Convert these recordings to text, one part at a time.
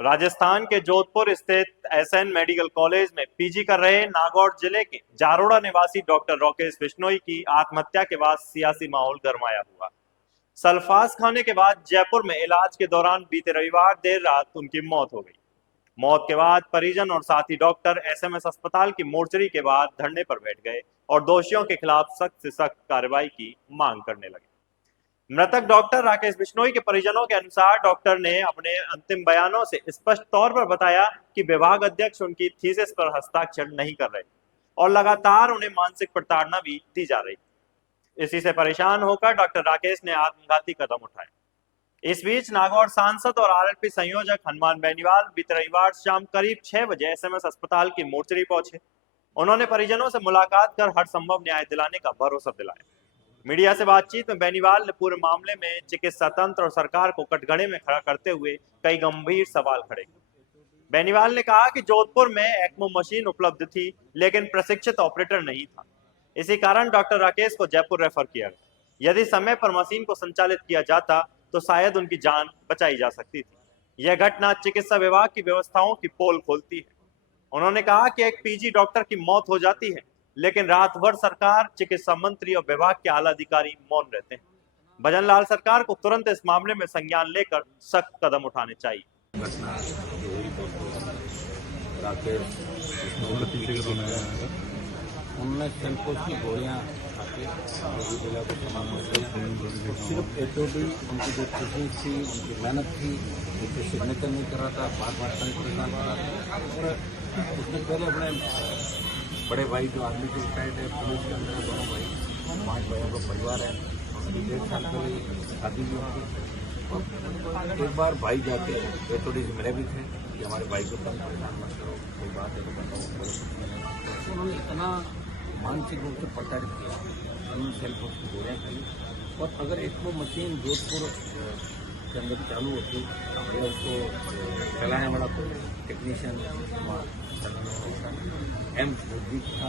राजस्थान के जोधपुर स्थित SN medical college में पीजी कर रहे नागौर जिले के जारोड़ा निवासी डॉक्टर राकेश बिश्नोई की आत्महत्या के बाद सियासी माहौल गरमाया हुआ। सल्फास खाने के बाद जयपुर में इलाज के दौरान बीते रविवार देर रात उनकी मौत हो गई। मौत के बाद परिजन और साथी डॉक्टर एसएमएस अस्पताल की मोर्चरी के बाद धरने पर बैठ गए और दोषियों के खिलाफ सख्त से सख्त कार्रवाई की मांग करने लगे। मृतक डॉक्टर राकेश बिश्नोई के परिजनों के अनुसार डॉक्टर ने अपने अंतिम बयानों से स्पष्ट तौर पर बताया कि विभाग अध्यक्ष उनकी थीसिस पर हस्ताक्षर नहीं कर रहे और लगातार उन्हें मानसिक प्रताड़ना भी दी जा रही। इसी से परेशान होकर डॉक्टर राकेश ने आत्मघाती कदम उठाए। इस बीच नागौर सांसद और आरएलपी संयोजक हनुमान बेनीवाल बीते रविवार शाम करीब 6 बजे एसएमएस अस्पताल की मोर्चरी पहुंचे। उन्होंने परिजनों से मुलाकात कर हर संभव न्याय दिलाने का भरोसा दिलाया। मीडिया से बातचीत में बेनीवाल ने पूरे मामले में चिकित्सा तंत्र और सरकार को कटघरे में खड़ा करते हुए कई गंभीर सवाल खड़े किए। बेनीवाल ने कहा कि जोधपुर में एक्मो मशीन उपलब्ध थी, लेकिन प्रशिक्षित ऑपरेटर नहीं था। इसी कारण डॉक्टर राकेश को जयपुर रेफर किया गया। यदि समय पर मशीन को संचालित किया जाता तो शायद उनकी जान बचाई जा सकती थी। यह घटना चिकित्सा विभाग की व्यवस्थाओं की पोल खोलती है। उन्होंने कहा कि एक पीजी डॉक्टर की मौत हो जाती है, लेकिन रात भर सरकार, चिकित्सा मंत्री और विभाग के आला अधिकारी मौन रहते हैं। भजन लाल सरकार को तुरंत इस मामले में संज्ञान लेकर सख्त कदम उठाने चाहिए। उनमें सेल्फोस की गोलियाँ खाके जिला को तमाम सिर्फ एचओडी उनकी जो कोशिश थी, उनकी मेहनत थी, उनसे सिग्नेचर नहीं कर रहा था, बार बार परेशान कर रहा था। और उसने पहले अपने बड़े भाई जो आर्मी के रिटायर्ड है, पुलिस के अंदर दोनों भाई, 5 भाइयों का परिवार है। अभी 1.5 साल पहले शादी भी होती। और एक बार भाई जाके एचओडी से मिले भी थे कि हमारे भाई को तंग परेशान मत करो, कोई बात है तो बताओ। उन्होंने इतना मानसिक रूप से प्रताड़ित किया, उन्होंने सेल्फोस की गोलियाँ खाई। और अगर एक वो मशीन जोधपुर के अंदर चालू होती तो उसको चलाने वाला टेक्नीशियन एम्स था,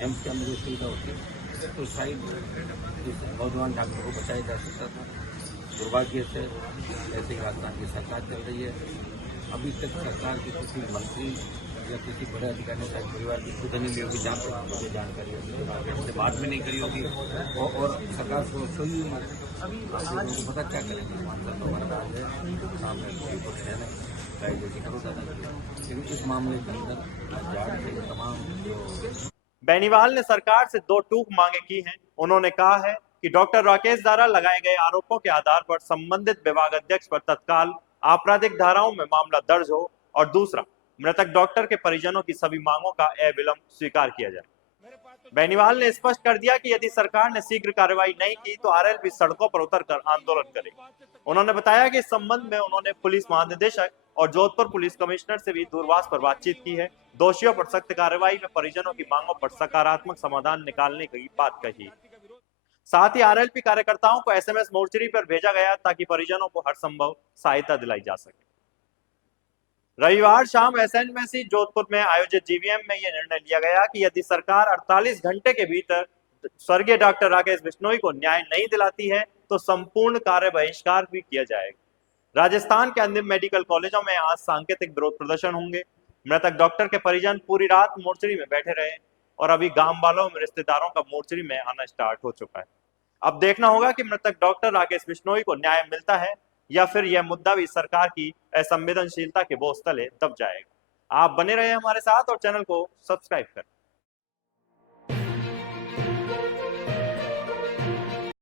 एम्स के अंदर सुविधा होती तो शायद इस नौजवान डॉक्टर को बचाया जा सकता था। दुर्भाग्य से ऐसे राजस्थान की सरकार चल रही है। अभी तक सरकार के किसी मंत्री या किसी बड़े अधिकारी ने परिवार की खुद नहीं ली होगी, जहाँ तक मुझे जानकारी होगी, हमसे बात भी नहीं करी होगी। और सरकार को सोई उनको पता क्या करेंगे। हमारा राज है, सामने कोई कुछ है नहीं, गाय जैसी करो दादा। लेकिन इस मामले के अंदर जाट के तमाम जो बेनीवाल ने सरकार से 2 टूक मांगे की हैं। उन्होंने कहा है कि डॉक्टर राकेश द्वारा लगाए गए आरोपों के आधार पर संबंधित विभाग अध्यक्ष पर तत्काल आपराधिक धाराओं में मामला दर्ज हो और दूसरा, मृतक डॉक्टर के परिजनों की सभी मांगों का अविलंब स्वीकार किया जाए। बेनीवाल ने स्पष्ट कर दिया कि यदि सरकार ने शीघ्र कार्रवाई नहीं की तो आरएलपी सड़कों पर उतरकर आंदोलन करेगी। उन्होंने बताया कि इस संबंध में उन्होंने पुलिस महानिदेशक और जोधपुर पुलिस कमिश्नर से भी दूरभाष पर बातचीत की है। दोषियों पर सख्त कार्रवाई में परिजनों की मांगों पर सकारात्मक समाधान निकालने की बात कही। साथ ही आरएलपी कार्यकर्ताओं को एसएमएस मोर्चरी पर भेजा गया ताकि परिजनों को हर संभव सहायता दिलाई जा सके। रविवार शाम एसएनएमसी जोधपुर में आयोजित जीवीएम में यह निर्णय लिया गया कि यदि सरकार 48 घंटे के भीतर स्वर्गीय डॉक्टर राकेश बिश्नोई को न्याय नहीं दिलाती है तो संपूर्ण कार्य बहिष्कार भी किया जाएगा। राजस्थान के अन्य मेडिकल कॉलेजों में आज सांकेतिक विरोध प्रदर्शन होंगे। मृतक डॉक्टर के परिजन पूरी रात मोर्चरी में बैठे रहे और अभी गांव वालों में रिश्तेदारों का मोर्चरी में आना स्टार्ट हो चुका है। अब देखना होगा कि मृतक डॉक्टर राकेश बिश्नोई को न्याय मिलता है या फिर यह मुद्दा भी सरकार की असंवेदनशीलता के बोझ तले दब जाएगा। आप बने रहे हमारे साथ और चैनल को सब्सक्राइब करें।